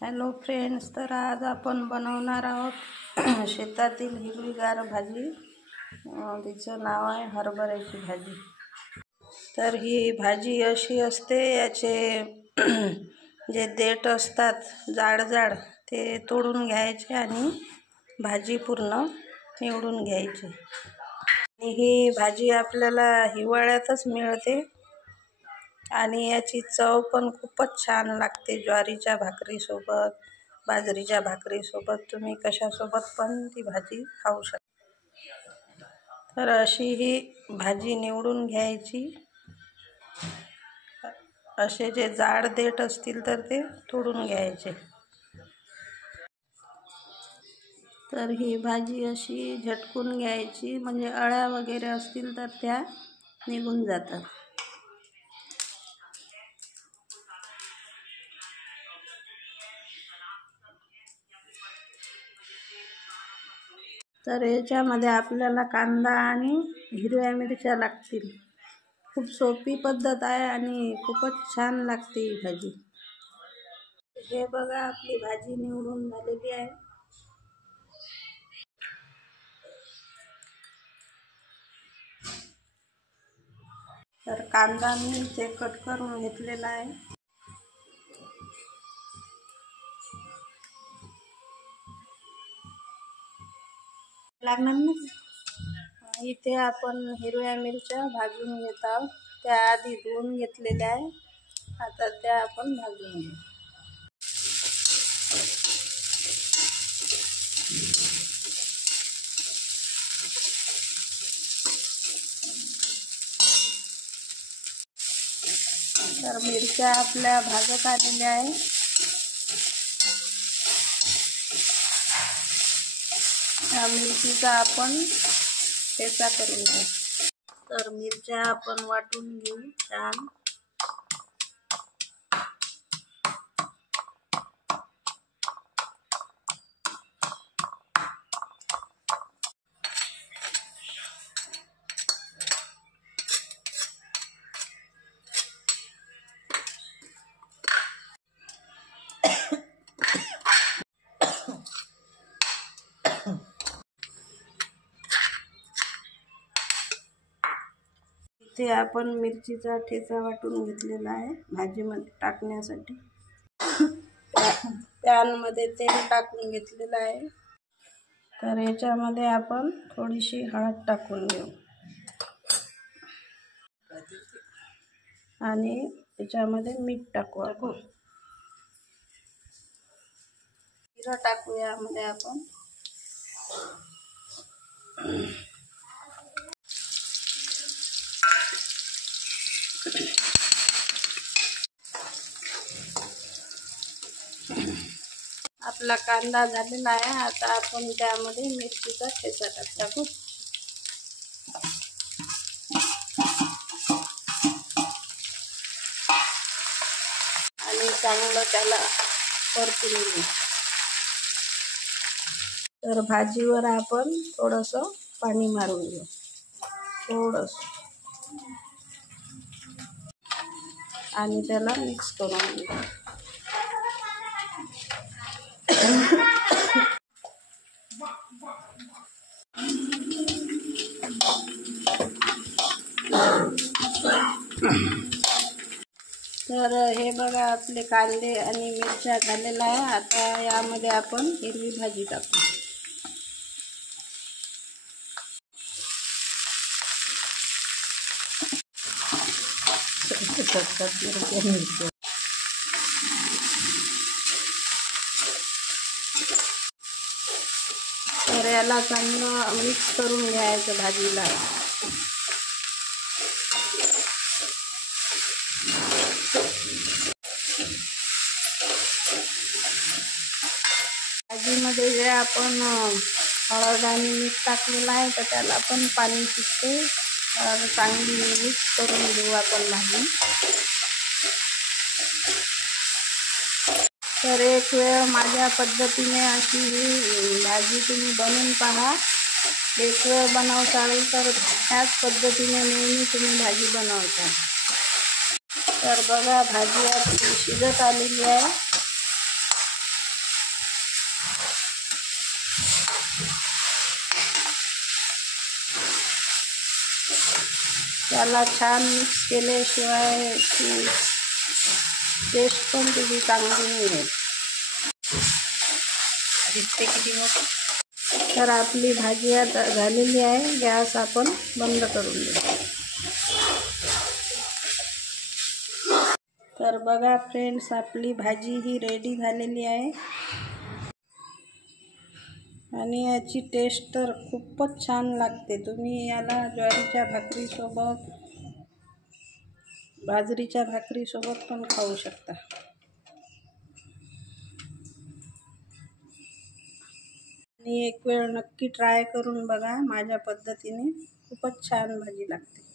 Hello friends, तर आज आपण बनवणार आहोत शेतातील हिरवीगार भाजी. तिचं नाव आहे हरभऱ्याची भाजी. तर ही भाजी अशी असते, याचे जे देठ असतात जाड जाड ते तोडून घ्यायचे आणि भाजी पूर्ण निवडून घ्यायची. आणि ही भाजी आपल्याला हिवाळ्यातच मिळते आणि याची चव पण खूपच छान लागते. ज्वारीच्या भाकरीसोबत, बाजरीच्या भाकरीसोबत, तुम्ही कशासोबत पण ती भाजी खाऊ शकता. तर अशी ही भाजी निवडून घ्यायची. असे जे जाड देठ असतील तर ते तोडून घ्यायचे. तर ही भाजी अशी झटकून घ्यायची, म्हणजे अळ्या वगैरे असतील तर त्या निघून जातात. तर याच्यामध्ये आपल्याला कांदा आणि हिरव्या मिरच्या लागतील. खूप सोपी पद्धत आहे आणि खूपच छान लागते ही भाजी. हे बघा, आपली भाजी निवडून झालेली आहे. तर कांदा मी ते कट करून घेतलेला आहे. लागणार नाही. इथे आपण हिरव्या मिरच्या भाजून घेत आहोत. त्या आधी धुवून घेतलेल्या आहे. आता त्या आपण भाजून घेऊ. तर मिरच्या आपल्या भाजत आलेल्या आहे. या मिरचीचा आपण ठेचा करून घेऊ. तर मिरच्या आपण वाटून घेऊ छान. इथे आपण मिरचीचा ठेचा वाटून घेतलेला आहे भाजीमध्ये टाकण्यासाठी. पॅनमध्ये तेल टाकून घेतलेलं आहे. तर याच्यामध्ये आपण थोडीशी हळद टाकून घेऊ आणि याच्यामध्ये मीठ टाकू. जिरं टाकू यामध्ये आपण. आपला कांदा झालेला आहे. आता आपण त्यामध्ये मिरचीचा ठेचा टाकू आणि चांगलं त्याला परतून घेऊ. तर भाजीवर आपण थोडंसं पाणी मारून घेऊ, थोडंसं, आणि त्याला मिक्स करून घेऊ. तर हे बघा, आपले कांदे आणि मिरच्या झालेला आहे. आता यामध्ये आपण हिरवी भाजी टाकू. तर याला चांगलं मिक्स करून घ्यायचं भाजीला. भाजीमध्ये जे आपण हळद आणि मीठ टाकलेलं आहे तर त्याला पण पाणी सुटते. चांगली मिक्स करून घेऊ आपण भाजी. तर एक वेळ माझ्या पद्धतीने अशी ही भाजी तुम्ही बनवून पहा. एक वेळ बनवताल तर त्याच पद्धतीने नेहमी तुम्ही भाजी बनवता. तर बघा, भाजी आपली शिजत आलेली आहे. त्याला छान मिक्स केल्याशिवाय ती टेस्ट पण त्याची चांगली नाही आहे. दिसते किती मग. तर आपली भाजी आता झालेली आहे. गॅस आपण बंद करून देऊ. तर बघा फ्रेंड्स, आपली भाजी ही रेडी झालेली आहे आणि याची टेस्ट तर खूपच छान लागते. तुम्ही याला ज्वारीच्या भाकरीसोबत, बाजरीच्या भाकरीसोबत पण खाऊ शकता. आणि एक वेळ नक्की ट्राय करून बघा माझ्या पद्धतीने. खूपच छान भाजी लागते.